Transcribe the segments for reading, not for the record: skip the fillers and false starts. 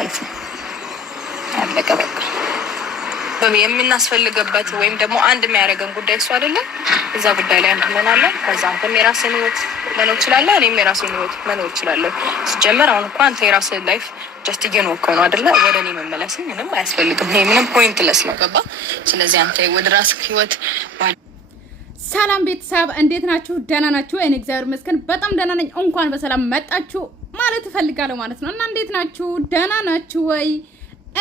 ማለት ነው። አለቀ በቃ። የምናስፈልገበት ወይም ደግሞ አንድ የሚያደርገን ጉዳይ እሱ አይደለም። እዛ ጉዳይ ላይ አንድ እንሆናለን። ከዛ አንተም የራስህን ህይወት መኖር ትችላለህ፣ እኔም የራሴን ህይወት መኖር እችላለሁ። ሲጀመር አሁን እኮ አንተ የራስህን ላይፍ ጀስት እየኖርከው ነው አይደለ? ወደ እኔ መመለስ ምንም አያስፈልግም። ይሄ ምንም ፖይንትለስ ነው። ገባ? ስለዚህ አንተ ወደ ራስህ ህይወት። ሰላም ቤተሰብ እንዴት ናችሁ? ደህና ናችሁ? እኔ እግዚአብሔር ይመስገን በጣም ደህና ነኝ። እንኳን በሰላም መጣችሁ ማለት እፈልጋለሁ ማለት ነው። እና እንዴት ናችሁ? ደህና ናችሁ ወይ?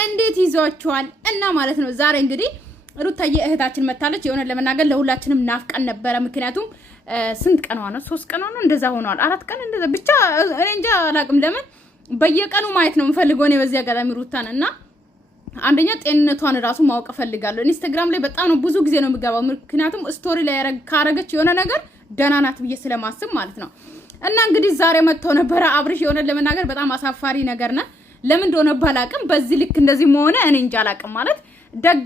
እንዴት ይዟችኋል? እና ማለት ነው ዛሬ እንግዲህ ሩታዬ እህታችን መታለች። የሆነ ለመናገር ለሁላችንም ናፍቀን ነበረ። ምክንያቱም ስንት ቀን ሆነ? 3 ቀን ሆነ እንደዛ ሆኗል። 4 ቀን እንደዛ ብቻ እኔ እንጃ አላውቅም። ለምን በየቀኑ ማየት ነው የምፈልገው እኔ በዚህ አጋጣሚ ሩታን እና አንደኛ ጤንነቷን ራሱ ማወቅ ፈልጋለሁ። ኢንስታግራም ላይ በጣም ነው ብዙ ጊዜ ነው የምገባው። ምክንያቱም ስቶሪ ላይ ካረገች የሆነ ነገር ደህና ናት ብዬ ስለማስብ ማለት ነው። እና እንግዲህ ዛሬ መጥተው ነበረ አብርሽ። የሆነ ለመናገር በጣም አሳፋሪ ነገር ነው። ለምን እንደሆነ ባላቅም በዚህ ልክ እንደዚህ መሆነ እኔ እንጃ አላቅም። ማለት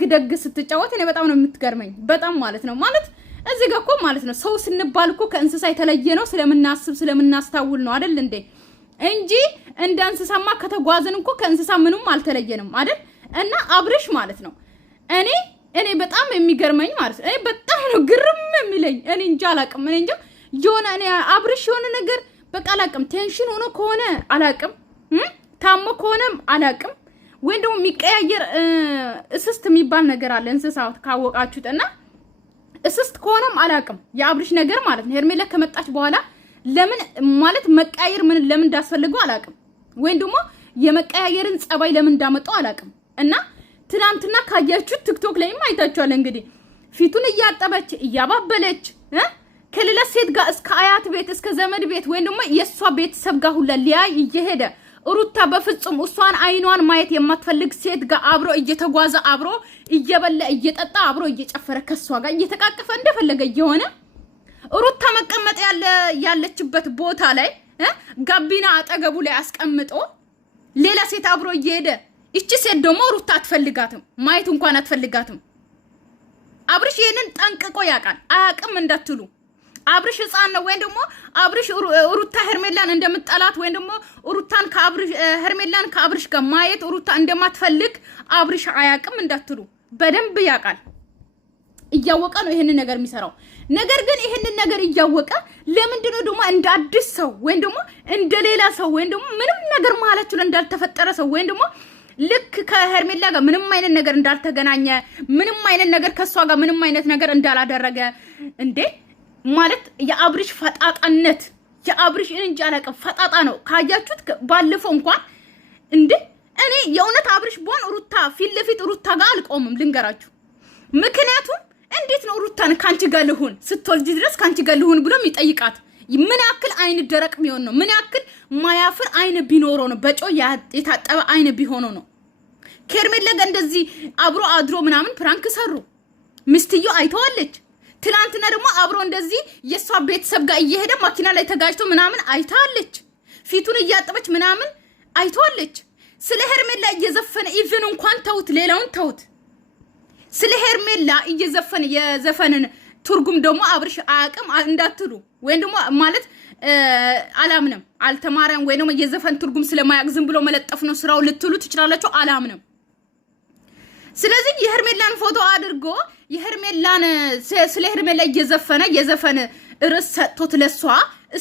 ደግ ስትጫወት እኔ በጣም ነው የምትገርመኝ በጣም ማለት ነው። ማለት እዚህ ጋር እኮ ማለት ነው ሰው ስንባል እኮ ከእንስሳ የተለየ ነው ስለምናስብ ስለምናስታውል ነው አይደል እንዴ? እንጂ እንደ እንስሳማ ከተጓዘን እኮ ከእንስሳ ምንም አልተለየንም አይደል? እና አብርሽ ማለት ነው እኔ በጣም የሚገርመኝ ማለት ነው። እኔ በጣም ነው ግርም የሚለኝ። እኔ እንጃ አላቅም። እኔ እንጃ የሆነ እኔ አብርሽ የሆነ ነገር በቃ አላቅም። ቴንሽን ሆኖ ከሆነ አላቅም፣ ታሞ ከሆነም አላቅም፣ ወይ ደግሞ የሚቀያየር እስስት የሚባል ነገር አለ እንስሳት ካወቃችሁት። እና እስስት ከሆነም አላቅም የአብርሽ ነገር ማለት ነው። ሄርሜላ ከመጣች በኋላ ለምን ማለት መቀያየር ምን ለምን እንዳስፈልገው አላቅም፣ ወይ ደግሞ የመቀያየርን ጸባይ ለምን እንዳመጣው አላቅም። እና ትናንትና ካያችሁት ቲክቶክ ላይም አይታችኋል። እንግዲህ ፊቱን እያጠበች እያባበለች ከሌላ ሴት ጋር እስከ አያት ቤት እስከ ዘመድ ቤት ወይ ደግሞ የሷ ቤተሰብ ጋር ሁላ ሊያይ እየሄደ ሩታ በፍጹም እሷን አይኗን ማየት የማትፈልግ ሴት ጋር አብሮ እየተጓዘ አብሮ እየበላ እየጠጣ አብሮ እየጨፈረ ከሷ ጋር እየተቃቀፈ እንደፈለገ እየሆነ ሩታ መቀመጥ ያለችበት ቦታ ላይ ጋቢና አጠገቡ ላይ አስቀምጦ ሌላ ሴት አብሮ እየሄደ እቺ ሴት ደግሞ ሩታ አትፈልጋትም፣ ማየት እንኳን አትፈልጋትም። አብርሽ ይሄንን ጠንቅቆ ያውቃል። አያውቅም እንዳትሉ አብርሽ ህፃን ነው። ወይ ደግሞ አብርሽ ሩታ ሄርሜላን እንደምትጠላት ወይ ደግሞ ሩታን ከአብርሽ ሄርሜላን ከአብርሽ ጋር ማየት ሩታ እንደማትፈልግ አብርሽ አያውቅም እንዳትሉ በደንብ ያውቃል። እያወቀ ነው ይሄንን ነገር የሚሰራው። ነገር ግን ይሄንን ነገር እያወቀ ለምንድን ነው ደግሞ እንደ አዲስ ሰው ወይ ደግሞ እንደ ሌላ ሰው ወይ ደግሞ ምንም ነገር ማለቱ እንዳልተፈጠረ ሰው ወይ ደግሞ ልክ ከሄርሜላ ጋር ምንም አይነት ነገር እንዳልተገናኘ ምንም አይነት ነገር ከሷ ጋር ምንም አይነት ነገር እንዳላደረገ እንዴ ማለት የአብርሽ ፈጣጣነት የአብርሽ እንጃ አላውቅም ፈጣጣ ነው። ካያችሁት ባለፈው እንኳን እንዴ እኔ የእውነት አብርሽ ቦን ሩታ ፊት ለፊት ሩታ ጋር አልቆምም ልንገራችሁ። ምክንያቱም እንዴት ነው ሩታን ካንቺ ጋር ልሁን ስትወልጂ ድረስ ካንቺ ጋር ልሁን ብሎ የሚጠይቃት ምን ያክል አይን ደረቅ ቢሆን ነው? ምን ያክል ማያፍር አይን ቢኖረው ነው? በጮ የታጠበ አይን ቢሆነው ነው? ከሄርሜላ ጋር እንደዚህ አብሮ አድሮ ምናምን ፕራንክ ሰሩ። ሚስትዮ አይተዋለች። ትናንትና ደግሞ አብሮ እንደዚህ የሷ ቤተሰብ ጋር እየሄደ ማኪና ላይ ተጋጅቶ ምናምን አይታለች። ፊቱን እያጠበች ምናምን አይተዋለች። ስለ ሄርሜላ እየዘፈነ ኢቭን እንኳን ተውት፣ ሌላውን ተውት። ስለ ሄርሜላ እየዘፈነ የዘፈንን ትርጉም ደግሞ አብርሽ አያውቅም እንዳትሉ ወይ ደግሞ ማለት አላምንም አልተማረም ወይ ደግሞ የዘፈን ትርጉም ስለማያውቅ ዝም ብሎ መለጠፍ ነው ስራው ልትሉ ትችላላችሁ። አላምንም። ስለዚህ የሄርሜላን ፎቶ አድርጎ የሄርሜላን ስለ ሄርሜላ እየዘፈነ የዘፈን ርዕስ ሰጥቶት ለሷ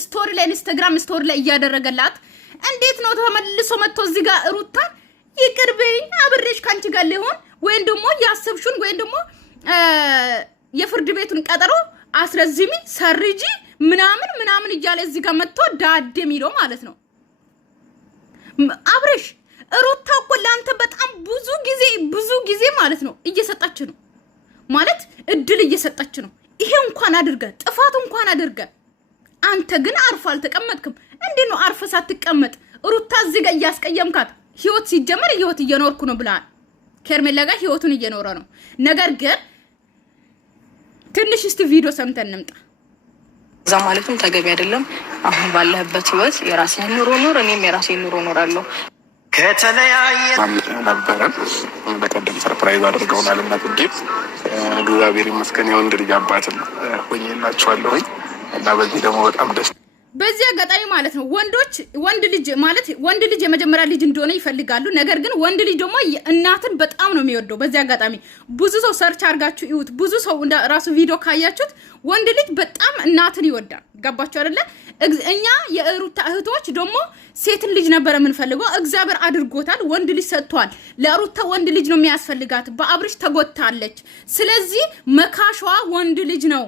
ስቶሪ ላይ ኢንስታግራም ስቶሪ ላይ እያደረገላት እንዴት ነው ተመልሶ መጥቶ እዚህ ጋር ሩታን ይቅርብኝ አብሬሽ ካንቺ ጋር ሊሆን ወይ ደግሞ ያሰብሹን ወይ ደግሞ የፍርድ ቤቱን ቀጠሮ አስረዝሚ ሰርጂ ምናምን እያለ እዚህ ጋር መጥቶ ዳዴ የሚለው ማለት ነው። አብርሽ ሩታ እኮ ለአንተ በጣም ብዙ ጊዜ ማለት ነው እየሰጣች ነው ማለት እድል እየሰጣች ነው። ይሄ እንኳን አድርገ ጥፋት እንኳን አድርገ አንተ ግን አርፈ አልተቀመጥክም። እንዴት ነው አርፈ ሳትቀመጥ ሩታ እዚህ ጋር እያስቀየምካት? ህይወት ሲጀመር ህይወት እየኖርኩ ነው ብለሃል። ከሄርሜላ ጋር ህይወቱን እየኖረ ነው። ነገር ግን ትንሽ እስቲ ቪዲዮ ሰምተን እንምጣ። እዛ ማለትም ተገቢ አይደለም። አሁን ባለህበት ህይወት የራስህን ኑሮ ኑር፣ እኔም የራሴን ኑሮ ኖራለሁ። ከተለያየ ነበረ በቀደም ሰርፕራይዝ አድርገውናል እና ትዴት እግዚአብሔር ይመስገን የወንድ ልጅ አባትም ሆኜላችኋለሁኝ እና በዚህ ደግሞ በጣም ደስ በዚህ አጋጣሚ ማለት ነው ወንድ ልጅ የመጀመሪያ ልጅ እንደሆነ ይፈልጋሉ። ነገር ግን ወንድ ልጅ ደግሞ እናትን በጣም ነው የሚወደው። በዚህ አጋጣሚ ብዙ ሰው ሰርች አድርጋችሁ ይዩት። ብዙ ሰው ራሱ ቪዲዮ ካያችሁት ወንድ ልጅ በጣም እናትን ይወዳል። ገባችሁ አይደለ? እኛ የሩታ እህቶች ደግሞ ሴትን ልጅ ነበር የምንፈልገው። እግዚአብሔር አድርጎታል። ወንድ ልጅ ሰጥቷል። ለሩታ ወንድ ልጅ ነው የሚያስፈልጋት። በአብርሽ ተጎታለች። ስለዚህ መካሿ ወንድ ልጅ ነው።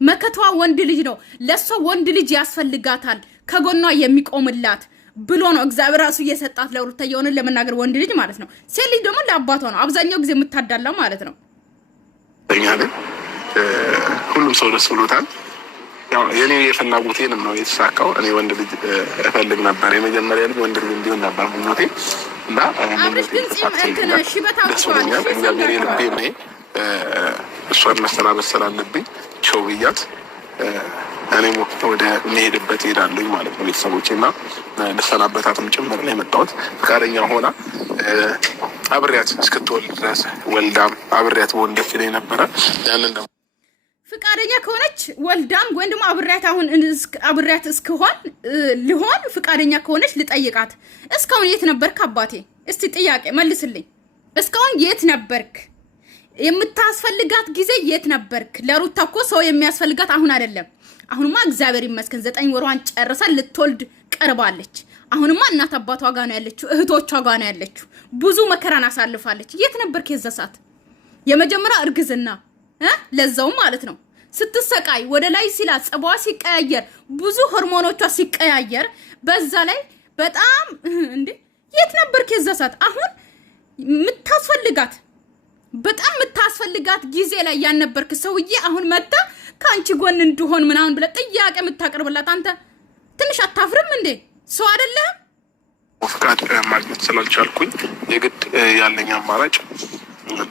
መከቷ ወንድ ልጅ ነው። ለሷ ወንድ ልጅ ያስፈልጋታል ከጎኗ የሚቆምላት ብሎ ነው እግዚአብሔር ራሱ እየሰጣት ለሩታ የሆነ ለመናገር ወንድ ልጅ ማለት ነው። ሴት ልጅ ደግሞ ለአባቷ ነው አብዛኛው ጊዜ የምታዳላው ማለት ነው። ሁሉም ሰው ደስ ብሎታል። ያው የኔ የፍላጎቴንም ነው የተሳካው። እኔ ወንድ ልጅ እፈልግ ነበር። የመጀመሪያ ልጅ ወንድ ልጅ እንዲሆን ነበር ምኞቴ እና አብርሽ ግን እንትን ሽበት አጥቷል። እግዚአብሔር የልቤ ነው። እሷን መሰናበት ስላለብኝ ቸው ብያት እኔም ወደ መሄድበት ሄዳለኝ ማለት ነው። ቤተሰቦቼ እና ልሰናበታትም ጭምር ነው የመጣሁት። ፈቃደኛ ሆና አብሬያት እስክትወልድ ድረስ ወልዳም አብሬያት በወንድ ደስ ይለኝ ነበረ። ያንን ደግሞ ፍቃደኛ ከሆነች ወልዳም ወይም ደግሞ አብሬያት እስክሆን ልሆን ፍቃደኛ ከሆነች ልጠይቃት። እስካሁን የት ነበርክ አባቴ? እስቲ ጥያቄ መልስልኝ። እስካሁን የት ነበርክ? የምታስፈልጋት ጊዜ የት ነበርክ? ለሩታ እኮ ሰው የሚያስፈልጋት አሁን አይደለም። አሁንማ እግዚአብሔር ይመስገን 9 ወሯን ጨርሳ ልትወልድ ቀርባለች። አሁንማ እናት አባቷ ጋር ነው ያለችው፣ እህቶቿ ጋር ነው ያለችው። ብዙ መከራን አሳልፋለች። የት ነበርክ የዛ ሰዓት? የመጀመሪያ እርግዝና ለዛው ማለት ነው ስትሰቃይ ወደ ላይ ሲላ ጸባዋ ሲቀያየር ብዙ ሆርሞኖቿ ሲቀያየር በዛ ላይ በጣም እንዴ የት ነበርክ የዛ ሰዓት? አሁን የምታስፈልጋት ጊዜ ላይ ያነበርክ ሰውዬ አሁን መጣ ካንቺ ጎን እንድሆን ምናምን ብለ ጥያቄ የምታቀርብላት አንተ ትንሽ አታፍርም እንዴ? ሰው አይደለም? ፍቃድ ማግኘት ስላልቻልኩኝ የግድ ያለኝ አማራጭ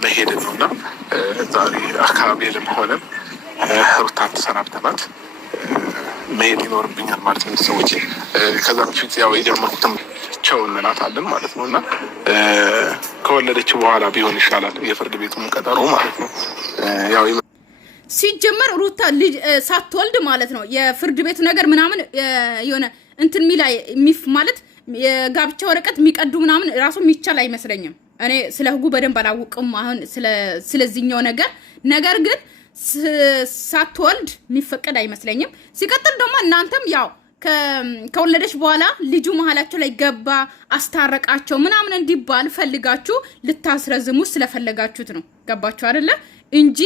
መሄድ ነውና ዛሬ አካባቢ ለመሆንም ሩታን ተሰናብተናት መሄድ ይኖርብኛል ማለት ነው። ሰዎች ከዛ በፊት ያው የጀመርኩትም ቸው እንላታለን ማለት ነው እና ከወለደች በኋላ ቢሆን ይሻላል የፍርድ ቤቱን ቀጠሮ ማለት ነው። ያው ሲጀመር ሩታ ልጅ ሳትወልድ ማለት ነው የፍርድ ቤቱ ነገር ምናምን የሆነ እንትን ሚፍ ማለት የጋብቻ ወረቀት የሚቀዱ ምናምን ራሱ የሚቻል አይመስለኝም። እኔ ስለ ህጉ በደንብ አላውቅም አሁን ስለዚህኛው ነገር ግን ሳትወልድ የሚፈቀድ አይመስለኝም። ሲቀጥል ደግሞ እናንተም ያው ከወለደች በኋላ ልጁ መሀላቸው ላይ ገባ አስታረቃቸው ምናምን እንዲባል ፈልጋችሁ ልታስረዝሙ ስለፈለጋችሁት ነው። ገባችሁ አይደለ? እንጂ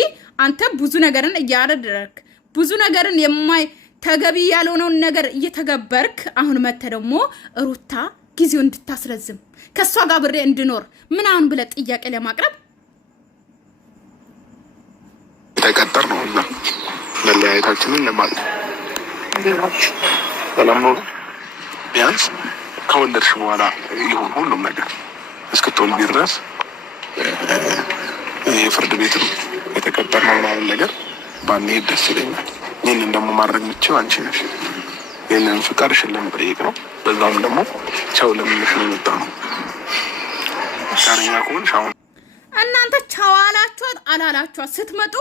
አንተ ብዙ ነገርን እያደረክ ብዙ ነገርን ተገቢ ያልሆነውን ነገር እየተገበርክ አሁን መተ ደግሞ ሩታ ጊዜው እንድታስረዝም ከሷ ጋር ብሬ እንድኖር ምናምን ብለ ጥያቄ ለማቅረብ ተቀጠር ነው እና መለያየታችንን ለማለት ሰላም ነው። ቢያንስ ከወለድሽ በኋላ ይሁን ሁሉም ነገር እስክትወልድ ድረስ የፍርድ ቤትም የተቀጠር ነው ምናምን ነገር ባንሄድ ደስ ይለኛል። ይህንን ደግሞ ማድረግ የምችው አንቺ ነሽ። ይህንን ፍቃድሽን ለመጠየቅ ነው። በዛም ደግሞ ቻው ለምንሽ ነው የመጣ ነው። ሻርኛ ከሆንሽ አሁን እናንተ ቻው አላችኋት አላላችኋት? ስትመጡ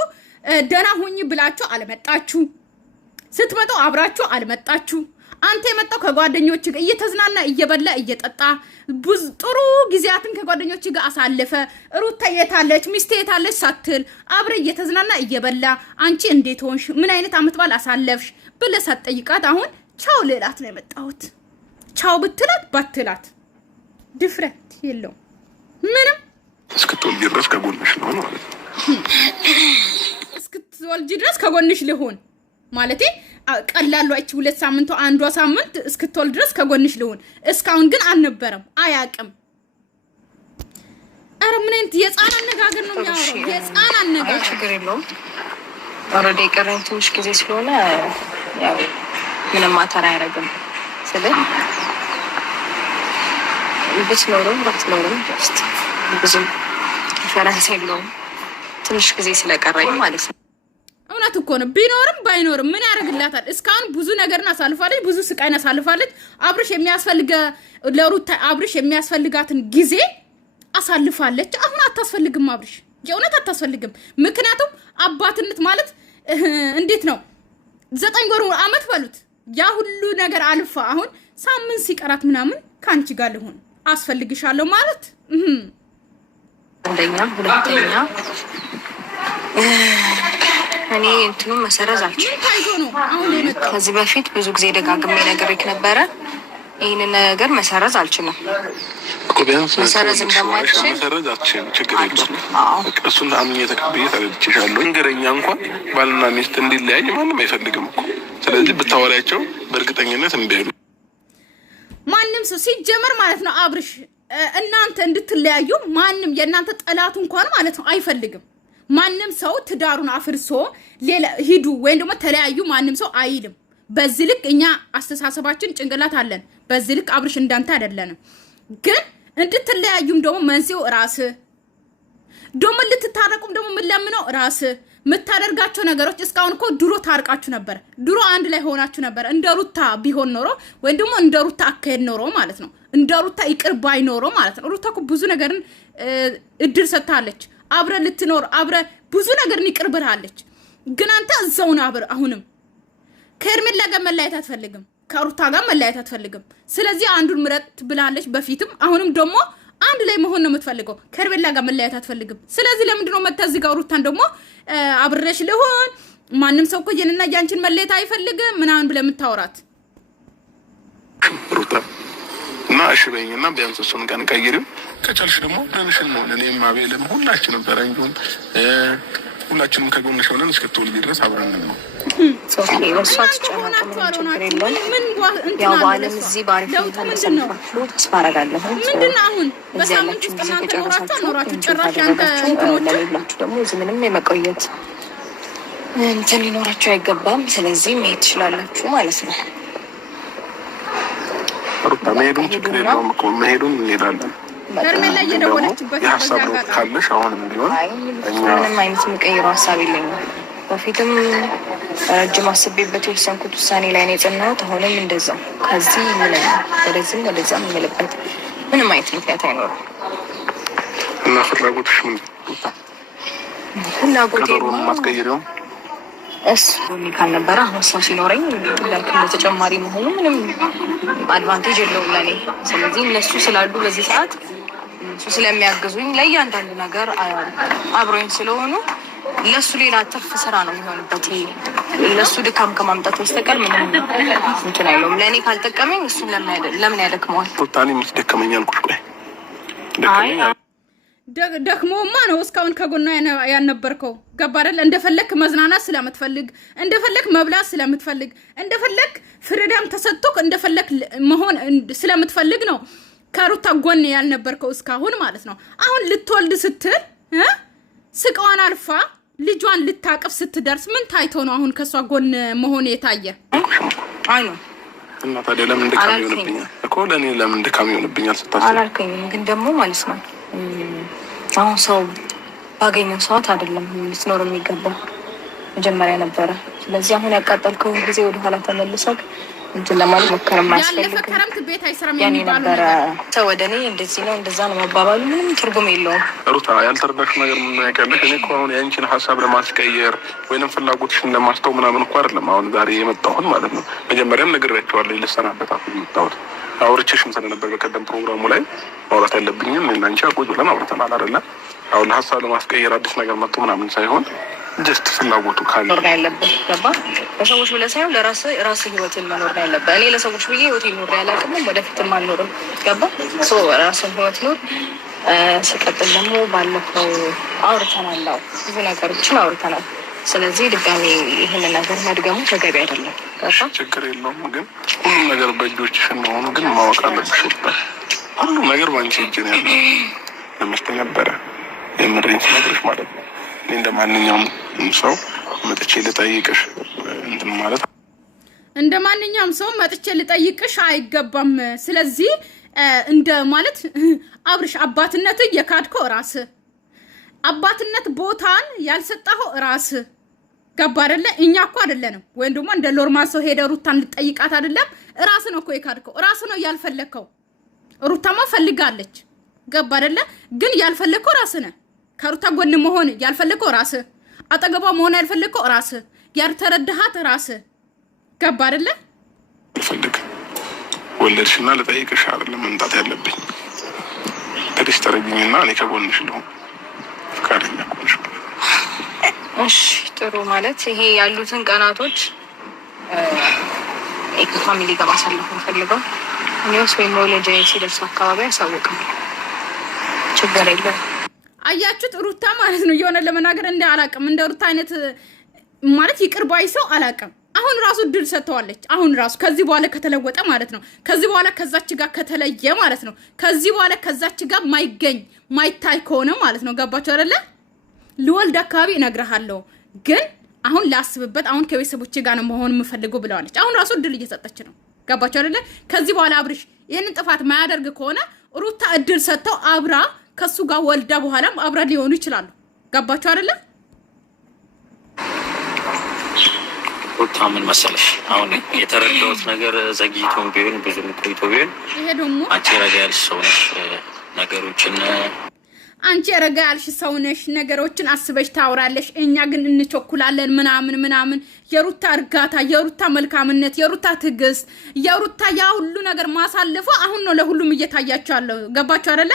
ደህና ሁኚ ብላችሁ አልመጣችሁ። ስትመጡ አብራችሁ አልመጣችሁ። አንተ የመጣው ከጓደኞች ጋር እየተዝናና እየበላ እየጠጣ ብዙ ጥሩ ጊዜያትን ከጓደኞች ጋር አሳለፈ። ሩታ የታለች ሚስቴ የታለች ሳትል አብረ እየተዝናና እየበላ አንቺ እንዴት ሆንሽ ምን አይነት አመት በዓል አሳለፍሽ ብለህ ሳትጠይቃት አሁን ቻው ልላት ነው የመጣሁት። ቻው ብትላት ባትላት ድፍረት የለው ምንም። እስክትወልጂ ድረስ ከጎንሽ ነው ማለት ነው። እስክትወልጂ ድረስ ከጎንሽ ልሆን ማለቴ ቀላሉ አይቺ 2 ሳምንት አንዷ ሳምንት እስክትወልድ ድረስ ከጎንሽ ልሆን። እስካሁን ግን አልነበረም አያቅም። አረ ምን አይነት የጻና አነጋገር ነው የሚያወራው? የጻና አነጋገር ችግር የለውም። ኦልሬዲ የቀረኝ ትንሽ ጊዜ ስለሆነ ያው ምንም ማተር አያደርግም። ስለዚህ ብትኖርም ባትኖርም ጀስት ብዙም ዲፈረንስ የለውም። ትንሽ ጊዜ ስለቀረኝ ማለት ነው። እውነት እኮ ነው። ቢኖርም ባይኖርም ምን ያደርግላታል? እስካሁን ብዙ ነገርን አሳልፋለች፣ ብዙ ስቃይን አሳልፋለች። ለሩታ አብርሽ የሚያስፈልጋትን ጊዜ አሳልፋለች። አሁን አታስፈልግም አብርሽ፣ የእውነት አታስፈልግም። ምክንያቱም አባትነት ማለት እንዴት ነው 9 ወር አመት በሉት ያ ሁሉ ነገር አልፋ አሁን ሳምንት ሲቀራት ምናምን ካንቺ ጋር ልሆን አስፈልግሻለሁ ማለት አንደኛ ሁለተኛ እኔ እንትኑን መሰረዝ አልችልም። ታይቶ ነው አሁን የመጣው። ከዚህ በፊት ብዙ ጊዜ ደጋግሜ ነግሬክ ነበረ። ይሄን ነገር መሰረዝ አልችልም። መሰረዝ እንደማልችል መሰረዝ አልችልም። ችግር የለም። እሱን አምኜ ተቀብዬ ተረድቼሻለሁ። እንግዲህ እንኳን ባልና ሚስት እንዲለያይ ማንም አይፈልግም እኮ። ስለዚህ ብታወሪያቸው በእርግጠኝነት እምቢ አይሉ። ማንም ሰው ሲጀመር ማለት ነው አብርሽ እናንተ እንድትለያዩ ማንም የእናንተ ጠላት እንኳን ማለት ነው አይፈልግም። ማንም ሰው ትዳሩን አፍርሶ ሌላ ሂዱ ወይም ደግሞ ተለያዩ ማንም ሰው አይልም። በዚህ ልክ እኛ አስተሳሰባችን ጭንቅላት አለን። በዚህ ልክ አብርሽ እንዳንተ አይደለንም። ግን እንድትለያዩም ደግሞ መንስኤው ራስ ደግሞ ልትታረቁም ደግሞ ምን ለምነው ራስ የምታደርጋቸው ነገሮች እስካሁን እኮ ድሮ ታርቃችሁ ነበር። ድሮ አንድ ላይ ሆናችሁ ነበር። እንደ ሩታ ቢሆን ኖሮ ወይም ደግሞ እንደ ሩታ አካሄድ ኖሮ ማለት ነው። እንደ ሩታ ይቅር ባይ ኖሮ ማለት ነው። ሩታ እኮ ብዙ ነገርን እድል ሰጥታለች። አብረ ልትኖር አብረ ብዙ ነገርን ይቅር ብላለች። ግን አንተ እዛው ነው አብረ አሁንም ከኤርሜላ ጋር መለያየት አትፈልግም። ከሩታ ጋር መለያየት አትፈልግም። ስለዚህ አንዱን ምረጥ ብላለች በፊትም አሁንም ደግሞ አንድ ላይ መሆን ነው የምትፈልገው። ከኤርሜላ ጋር መለያየት አትፈልግም። ስለዚህ ለምንድን ነው መተህ እዚህ ጋር ሩታን ደግሞ አብረሽ ልሆን ማንም ሰው እኮ የኔና ያንቺን መለየት አይፈልግም ምናምን ብለህ የምታወራት ሩታ እና እሺ በይኝና ቢያንስ እሱን ቀን ቀይሪው ከቻልሽ ደግሞ ብለንሽን ነው እኔም አቤልም ሁላችንም ፈረንጁም ሁላችንም ከጎንሽ ሆነን እስክትወልጂ ድረስ አብረን ነው። ምንም የመቆየት እንትን ሊኖራቸው አይገባም። ስለዚህ መሄድ ትችላላችሁ ማለት ነው። ሩታ መሄዱን ችግር የለውም እኮ መሄዱን እንሄዳለን። ሄርሜላ እየደወለችበት የሀሳብ ለውጥ ካለሽ አሁንም ቢሆን ምንም አይነት የሚቀይረው ሀሳብ የለኝም። በፊትም ረጅም አስቤበት የወሰንኩት ውሳኔ ላይ ነው የጸናሁት። አሁንም እንደዛው ከዚህ ምንም ወደዚህም ወደዛም የምልበት ምንም አይነት ምክንያት አይኖርም። እና ፍላጎትሽ ምን? ፍላጎቴ ማስቀየሪው እሱ ካልነበረ አሁን ሰው ሲኖረኝ ለተጨማሪ መሆኑ ምንም አድቫንቴጅ የለውም ለኔ። ስለዚህ እነሱ ስላሉ በዚህ ሰዓት እነሱ ስለሚያግዙኝ ለእያንዳንዱ ነገር አብሮኝ ስለሆኑ ለሱ ሌላ ትርፍ ስራ ነው የሚሆንበት። ለሱ ድካም ከማምጣት በስተቀር ምንም እንትን አይለውም። ለእኔ ካልጠቀመኝ እሱን ለምን ያደክመዋል? ሩታኔ የምትደከመኝ አልኩሽ። ቆይ ደክሞማ ነው እስካሁን ከጎኗ ያልነበርከው። ገባ አይደል? እንደፈለክ መዝናናት ስለምትፈልግ፣ እንደፈለክ መብላት ስለምትፈልግ፣ እንደፈለክ ፍሪደም ተሰጥቶክ እንደፈለክ መሆን ስለምትፈልግ ነው ከሩታ ጎን ያልነበርከው እስካሁን ማለት ነው። አሁን ልትወልድ ስትል ስቃዋን አልፋ ልጇን ልታቅፍ ስትደርስ ምን ታይቶ ነው አሁን ከሷ ጎን መሆን የታየ? አይ ነው እና ታዲያ ለምን ድካም ይሆንብኛል እኮ ለእኔ ለምን ድካም ይሆንብኛል ስታስብ አላልከኝም። ግን ደግሞ ማለት ነው አሁን ሰው ባገኘው ሰዓት አይደለም ልትኖር የሚገባው መጀመሪያ ነበረ። ስለዚህ አሁን ያቃጠልከውን ጊዜ ወደኋላ ተመልሰክ እንትን ለማለት ሞከረ ማስፈልግ ያለፈ ከረምት ቤት አይሰራም ያኔ የሚባሉ ነበረ። ሰው ወደ እኔ እንደዚህ ነው እንደዛ ነው መባባሉ ምንም ትርጉም የለውም። ሩታ ያልተረዳሽው ነገር ምን ያቀለሽ? እኔ እኮ አሁን ያንቺን ሀሳብ ለማስቀየር ወይንም ፍላጎትሽን ለማስተው ምናምን እኮ አይደለም አሁን ዛሬ የመጣሁት ማለት ነው። መጀመሪያም ነግሬያቸዋለሁ ልሰናበታት የመጣሁት አውርቼሽም ስለነበር በቀደም ፕሮግራሙ ላይ ማውራት ያለብኝም እና አንቺ አቆይ ብለን አውርተናል አይደለ? አሁን ሀሳብ ለማስቀየር አዲስ ነገር መጥቶ ምናምን ሳይሆን ጀስት ፍላጎቱ ካለ መኖር ነው ያለብህ። ገባ? ለሰዎች ብለህ ሳይሆን ለራስህ ህይወትን መኖር ነው ያለብህ። እኔ ለሰዎች ብዬ ህይወቴን ኖር ያላቅምም ወደፊትም አልኖርም። ገባ? ራስን ህይወት ኖር። ሲቀጥል ደግሞ ባለፈው አውርተናል፣ ብዙ ነገሮችን አውርተናል። ስለዚህ ድጋሜ ይህንን ነገር መድገሙ ተገቢ አይደለም። ችግር የለውም ግን ሁሉም ነገር በእጆችሽ እንደሆኑ ግን ማወቅ አለብሽ። ሁሉም ነገር በአንቺ እጅ ነው ያለው። ለምስት ነበረ የምሬን ስነግርሽ ማለት ነው። እኔ እንደ ማንኛውም ሰው መጥቼ ልጠይቅሽ እንትን ማለት እንደ ማንኛውም ሰው መጥቼ ልጠይቅሽ አይገባም። ስለዚህ እንደ ማለት አብርሽ አባትነት የካድከው ራስ አባትነት ቦታን ያልሰጣኸው ራስ ገባ አይደለ? እኛ እኮ አይደለንም ወይም ደግሞ እንደ ሎርማን ሰው ሄደ ሩታን ልጠይቃት አይደለም። ራስ ነው እኮ የካድከው። ራስ ነው ያልፈለከው። ሩታማ ፈልጋለች። ገባ አይደለ? ግን ያልፈለከው ራስ ነህ። ከሩታ ጎን መሆን ያልፈለከው ራስ፣ አጠገቧ መሆን ያልፈለከው ራስ፣ ያልተረዳሃት ራስ። ገባ አይደለ? ልፈልግ ወለድሽና ልጠይቅሽ አይደለም መምጣት ያለብኝ። ትንሽ ተረግኝና እኔ ከጎንሽ ልሁን ፈቃደኛ ከሆንሽ። እሺ ጥሩ። ማለት ይሄ ያሉትን ቀናቶች ከፋሚሊ ጋር ማሳለፍ እንፈልገው እኔስ ወይ መውለጃ ሲደርስ አካባቢ ያሳውቃል። ችግር የለም። አያችሁት? ሩታ ማለት ነው የሆነ ለመናገር እንደ አላቅም እንደ ሩታ አይነት ማለት ይቅር ባይ ሰው አላቅም። አሁን ራሱ ድል ሰጥተዋለች። አሁን ራሱ ከዚህ በኋላ ከተለወጠ ማለት ነው ከዚህ በኋላ ከዛች ጋር ከተለየ ማለት ነው ከዚህ በኋላ ከዛች ጋር ማይታይ ከሆነ ማለት ነው ገባችሁ አይደለ? ልወልድ አካባቢ እነግርሃለሁ ግን አሁን ላስብበት አሁን ከቤተሰቦቼ ጋር ነው መሆን የምፈልገው ብለዋለች። አሁን ራሱ እድል እየሰጠች ነው ገባችሁ አይደለ? ከዚህ በኋላ አብርሽ ይሄንን ጥፋት ማያደርግ ከሆነ ሩታ እድል ሰጥተው አብራ ከሱ ጋር ወልዳ በኋላም አብራ ሊሆኑ ይችላሉ። ገባችሁ አይደለ? ሩታ ምን መሰለሽ አሁን የተረዳሁት ነገር ዘግይቶም ቢሆን ብዙም ቆይቶ ቢሆን ይሄ ደግሞ አንቺ ረጋ ያልሽ ሰው ነሽ ነገሮችን አንቺ ረጋ ያልሽ ሰው ነሽ ነገሮችን አስበሽ ታውራለሽ። እኛ ግን እንቸኩላለን ምናምን የሩታ እርጋታ የሩታ መልካምነት የሩታ ትዕግስት የሩታ ያ ሁሉ ነገር ማሳለፉ አሁን ነው ለሁሉም እየታያችሁ ያለው። ገባችሁ አይደለ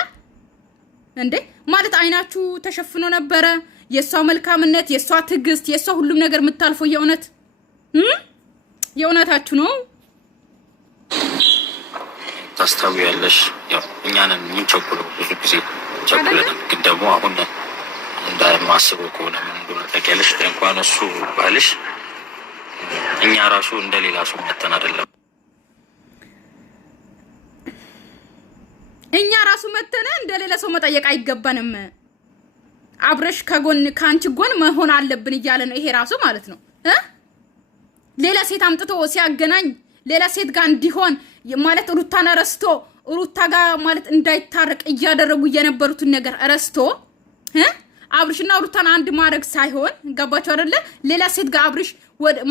እንዴ? ማለት አይናችሁ ተሸፍኖ ነበረ የሷ መልካምነት የሷ ትዕግስት የሷ ሁሉም ነገር የምታልፈው የእውነታችሁ ነው። ታስታውያለሽ ያው እኛንን የምንቸኩለው ብዙ ጊዜ ቸኩለን ግን ደግሞ አሁን እንደማስበው ከሆነ ምን እንደሆነ ታውቂያለሽ። እንኳን እሱ ባልሽ እኛ ራሱ እንደሌላ ሰው መተን አይደለም እኛ ራሱ መተን እንደሌላ ሰው መጠየቅ አይገባንም። አብረሽ ከአንቺ ጎን መሆን አለብን እያለ ነው ይሄ ራሱ ማለት ነው። ሌላ ሴት አምጥቶ ሲያገናኝ ሌላ ሴት ጋር እንዲሆን ማለት ሩታን ረስቶ ሩታ ጋር ማለት እንዳይታረቅ እያደረጉ የነበሩትን ነገር ረስቶ አብርሽና ሩታን አንድ ማድረግ ሳይሆን ገባችሁ አይደለ? ሌላ ሴት ጋር አብርሽ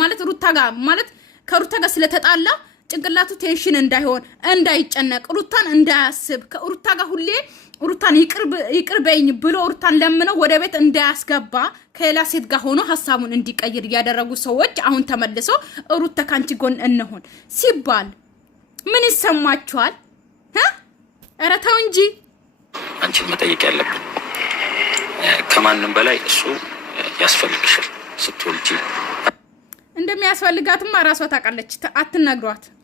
ማለት ሩታ ጋር ማለት ከሩታ ጋር ስለተጣላ ጭንቅላቱ ቴንሽን እንዳይሆን እንዳይጨነቅ ሩታን እንዳያስብ ከሩታ ጋር ሁሌ ሩታን ይቅር በይኝ ብሎ ሩታን ለምነው ወደ ቤት እንዳያስገባ ከሌላ ሴት ጋር ሆኖ ሐሳቡን እንዲቀይር ያደረጉ ሰዎች አሁን ተመልሶ ሩታ ካንቺ ጎን እንሆን ሲባል ምን ይሰማችኋል? ኧረ ተው እንጂ። አንቺን መጠየቅ ያለብን ከማንም በላይ እሱ ያስፈልግሻል። ስትወልጂ እንደሚያስፈልጋትም ራሷ ታውቃለች።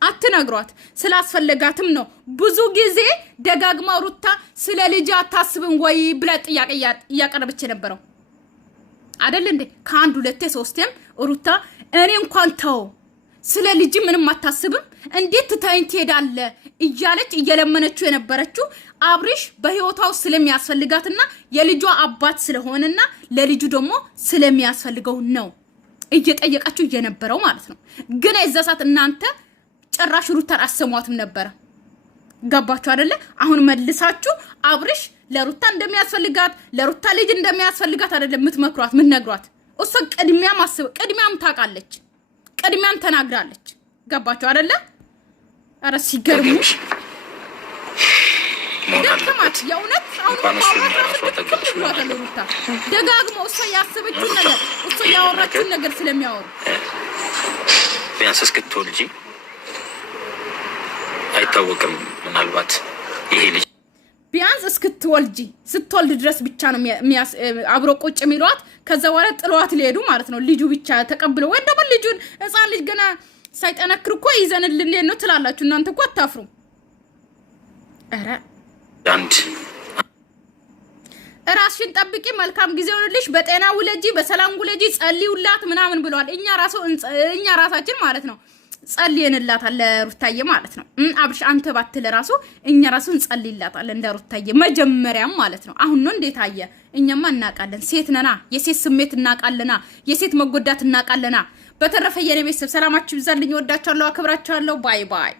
አትነግሯት። ስላስፈልጋትም ነው ብዙ ጊዜ ደጋግማ ሩታ ስለ ልጅ አታስብም ወይ ብላ ጥያቄ እያቀረበች የነበረው አይደል እንዴ? ከአንድ ሁለቴ ሶስቴም ሩታ እኔ እንኳን ተው ስለ ልጅ ምንም አታስብም እንዴት ትተኸኝ ትሄዳለህ እያለች እየለመነችው የነበረችው አብርሽ በህይወቷ ስለሚያስፈልጋትና የልጇ አባት ስለሆነና ለልጁ ደግሞ ስለሚያስፈልገው ነው እየጠየቃችሁ የነበረው ማለት ነው። ግን እዛ ሰዓት እናንተ ጭራሽ ሩታን አሰሟትም ነበር። ገባችሁ አይደለ? አሁን መልሳችሁ አብርሽ ለሩታ እንደሚያስፈልጋት ለሩታ ልጅ እንደሚያስፈልጋት አይደለም የምትመክሯት ምን ነግሯት። እሷ ቅድሚያም ታውቃለች ቅድሚያም ተናግራለች። ገባችሁ አይደለ? ኧረ ሲገርሙ ደከማት የእውነት አሁን ሩታ ደጋግሞ እሷ ያሰበችውን ነገር እሷ ያወራችውን ነገር ስለሚያወሩ ቢያንስ እስክትወልጂ አይታወቅም። ምናልባት ይሄ ልጅ ቢያንስ ስትወልድ ድረስ ብቻ ነው አብሮ ቁጭ የሚሏት። ከዛ በኋላ ጥለዋት ሊሄዱ ማለት ነው። ልጁ ብቻ ተቀብለው ወይ ደግሞ ልጁን ህፃን ልጅ ገና ሳይጠነክር እኮ ይዘንልን ነው ትላላችሁ እናንተ እኮ አታፍሩ። ኧረ አንድ ራስሽን ጠብቂ፣ መልካም ጊዜ ሆነልሽ፣ በጤና ውለጂ፣ በሰላም ውለጂ፣ ጸልዩላት ምናምን ብለዋል። እኛ ራሳችን ማለት ነው ጸልየንላታል ለሩታዬ ማለት ነው። አብርሽ አንተ ባትለ ራሱ እኛ ራሱ እንጸልይላታል እንደ ሩታዬ መጀመሪያም ማለት ነው። አሁን ነው እንዴት አየ? እኛማ እናውቃለን፣ ሴት ነና፣ የሴት ስሜት እናውቃለና፣ የሴት መጎዳት እናውቃለና። በተረፈ የኔ ቤተሰብ ሰላማችሁ ይብዛልኝ፣ ወዳችኋለሁ፣ አክብራችኋለሁ። ባይ ባይ።